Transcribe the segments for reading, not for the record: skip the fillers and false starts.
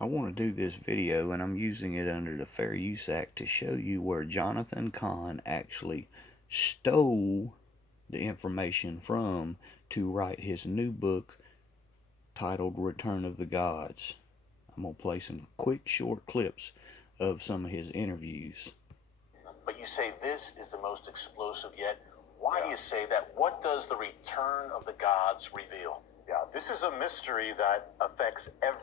I want to do this video, and I'm using it under the Fair Use Act to show you where Jonathan Cahn actually stole the information from to write his new book titled Return of the Gods. I'm going to play some quick short clips of some of his interviews. But you say this is the most explosive yet. Why do you say that? What does the return of the gods reveal? Yeah, this is a mystery that affects every...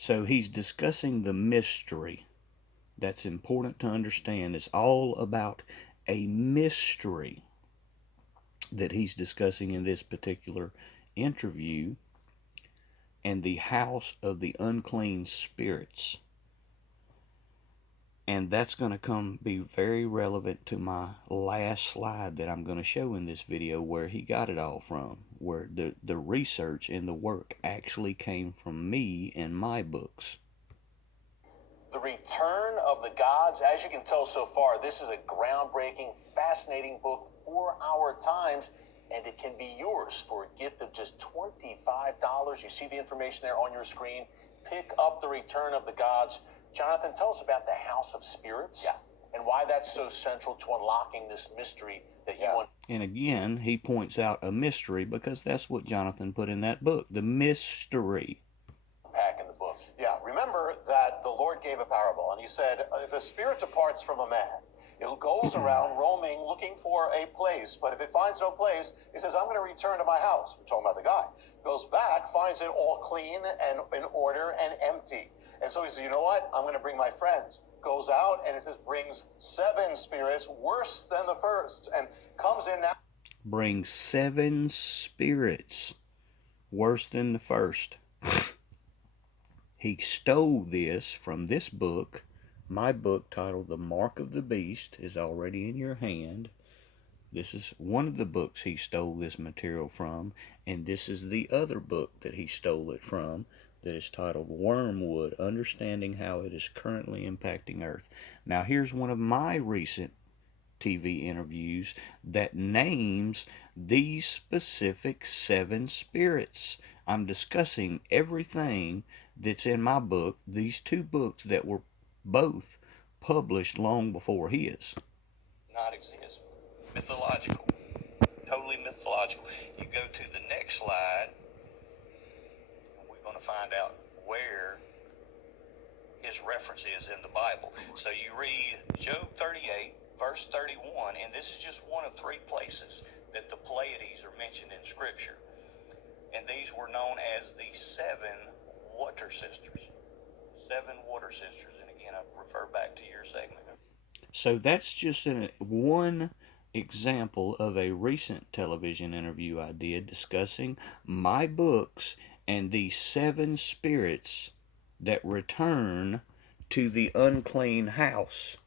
So he's discussing the mystery. That's important to understand. It's all about a mystery that he's discussing in this particular interview, and the house of the unclean spirits. And that's going to be very relevant to my last slide that I'm going to show in this video, where he got it all from, where the research and the work actually came from me and my books. The Return of the Gods. As you can tell so far, this is a groundbreaking, fascinating book for our times, and it can be yours for a gift of just $25. You see the information there on your screen. Pick up The Return of the Gods. Jonathan, tell us about the House of Spirits, and why that's so central to unlocking this mystery that you want. And again, he points out a mystery, because that's what Jonathan put in that book, the mystery. Pack in the book. Yeah, remember that the Lord gave a parable, and he said, if a spirit departs from a man, it goes around roaming, looking for a place, but if it finds no place, it says, I'm going to return to my house. We're talking about the guy. Goes back, finds it all clean and in order and empty. And so he says, you know what? I'm going to bring my friends. Goes out, and it says, brings 7 spirits worse than the first, and comes in now. Brings 7 spirits worse than the first. He stole this from this book. My book, titled The Mark of the Beast, is already in your hand. This is one of the books he stole this material from, and this is the other book that he stole it from, that is titled Wormwood, Understanding How It Is Currently Impacting Earth. Now, here's one of my recent TV interviews that names these specific 7 spirits. I'm discussing everything that's in my book, these 2 books that were both published long before his. Not exist. Mythological. Totally mythological. You go to the next slide, and we're going to find out where his reference is in the Bible. So you read Job 38, verse 31, and this is just one of 3 places that the Pleiades are mentioned in Scripture. And these were known as the 7 water sisters. 7 water sisters. And again, I refer back to your segment. So that's just one example of a recent television interview I did discussing my books and the 7 spirits that return to the unclean house.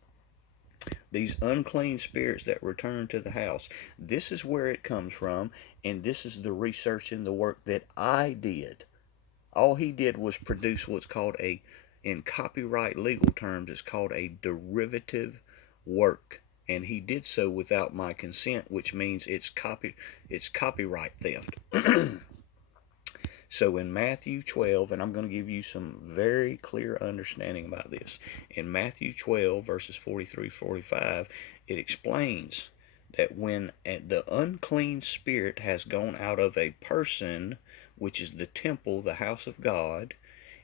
These unclean spirits that return to the house. This is where it comes from, and this is the research and the work that I did. All he did was produce what's called in copyright legal terms, it's called a derivative work. And he did so without my consent, which means it's copyright theft. So in Matthew 12, and I'm going to give you some very clear understanding about this. In Matthew 12, verses 43-45, it explains that when the unclean spirit has gone out of a person, which is the temple, the house of God,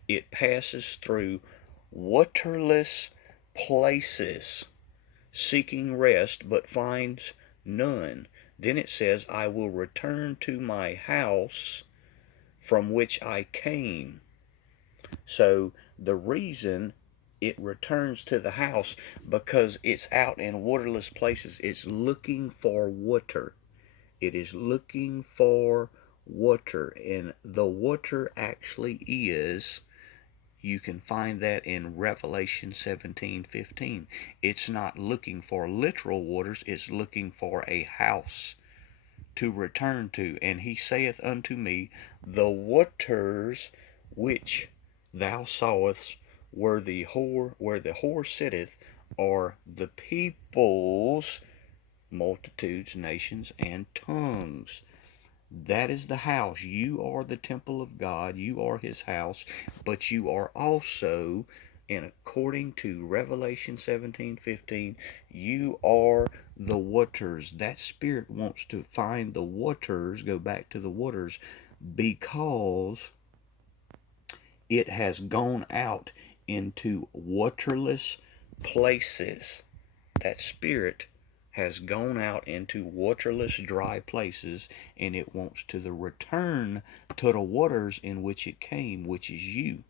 it passes through waterless places, seeking rest, but finds none. Then it says, I will return to my house from which I came. So the reason it returns to the house, because it's out in waterless places, it's looking for water. It is looking for water, and the water actually is, you can find that in Revelation 17:15. It's not looking for literal waters, it's looking for a house to return to. And he saith unto me, the waters which thou sawest where the whore sitteth, are the peoples, multitudes, nations, and tongues. That is the house. You are the temple of God. You are his house. But you are also, and according to Revelation 17:15, you are the waters. That spirit wants to find the waters, go back to the waters, because it has gone out into waterless places. That spirit has gone out into waterless, dry places, and it wants to the return to the waters in which it came, which is you.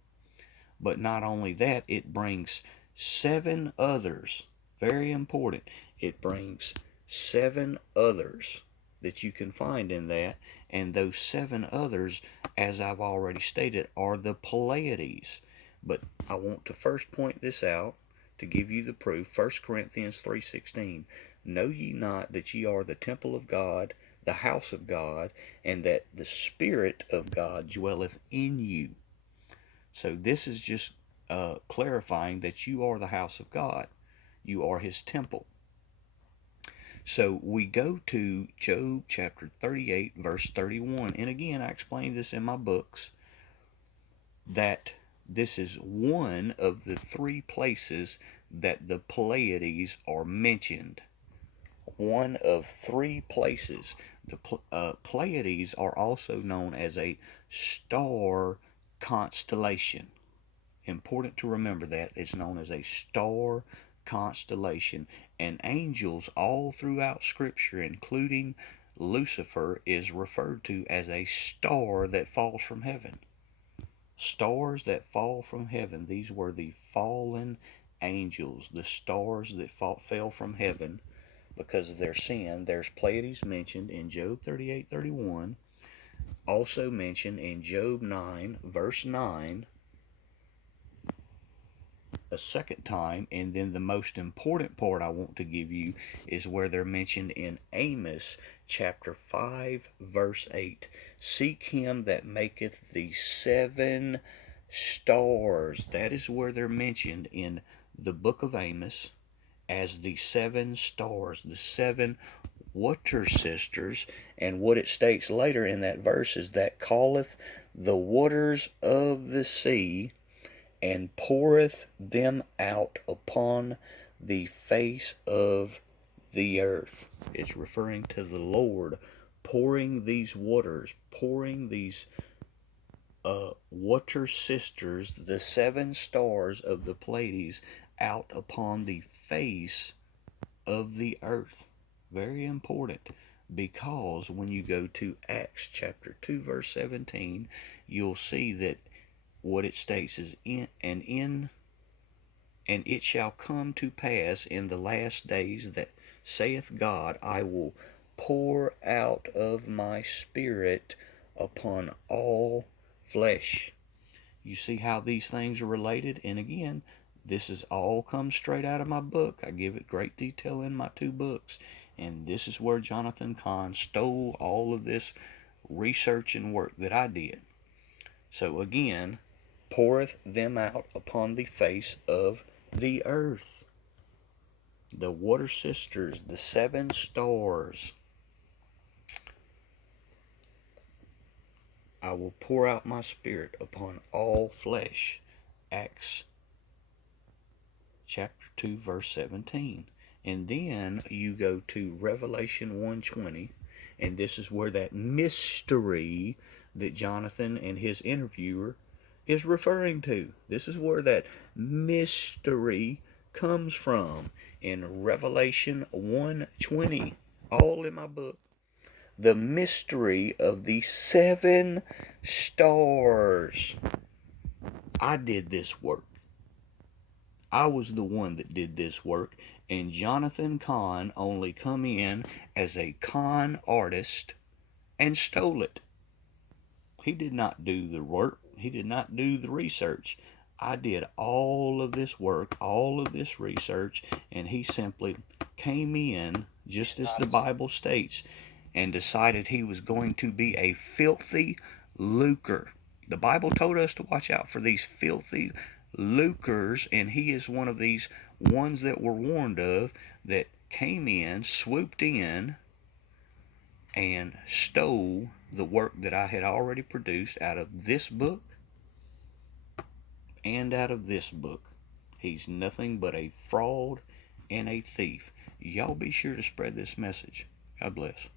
But not only that, it brings 7 others. Very important. It brings 7 others that you can find in that, and those 7 others, as I've already stated, are the Pleiades. But I want to first point this out to give you the proof. 1 Corinthians 3:16. Know ye not that ye are the temple of God, the house of God, and that the Spirit of God dwelleth in you? So this is just clarifying that you are the house of God. You are his temple. So we go to Job chapter 38, verse 31. And again, I explained this in my books, that this is one of the 3 places that the Pleiades are mentioned. One of 3 places. The Pleiades are also known as a star constellation. Important to remember that. It's known as a star constellation. And angels all throughout Scripture, including Lucifer, is referred to as a star that falls from heaven. Stars that fall from heaven. These were the fallen angels, the stars that fell from heaven because of their sin. There's Pleiades mentioned in Job 38:31, also mentioned in Job 9, verse 9, a second time. And then the most important part I want to give you is where they're mentioned in Amos chapter 5, verse 8. Seek him that maketh the 7 stars. That is where they're mentioned in the book of Amos as the 7 stars, the 7 water sisters. And what it states later in that verse is that calleth the waters of the sea, and poureth them out upon the face of the earth. It's referring to the Lord pouring these waters, pouring these water sisters, the 7 stars of the Pleiades, out upon the face of the earth. Very important, because when you go to Acts chapter 2, verse 17, you'll see that what it states is, and it shall come to pass in the last days that saith God, I will pour out of my spirit upon all flesh. You see how these things are related? And again, this is all comes straight out of my book. I give it great detail in my 2 books. And this is where Jonathan Cahn stole all of this research and work that I did. So again, poureth them out upon the face of the earth. The water sisters, the 7 stars. I will pour out my spirit upon all flesh. Acts chapter 2, verse 17. And then you go to Revelation 1:20, and this is where that mystery that Jonathan and his interviewer is referring to. This is where that mystery comes from in Revelation 1:20, all in my book. The mystery of the 7 stars. I did this work. I was the one that did this work, and Jonathan Cahn only come in as a con artist and stole it. He did not do the work. He did not do the research. I did all of this work, all of this research, and he simply came in, just as the Bible states, and decided he was going to be a filthy lucre. The Bible told us to watch out for these filthy lucres, and he is one of these ones that were warned of, that came in, swooped in, and stole the work that I had already produced out of this book and out of this book. He's nothing but a fraud and a thief. Y'all be sure to spread this message. God bless.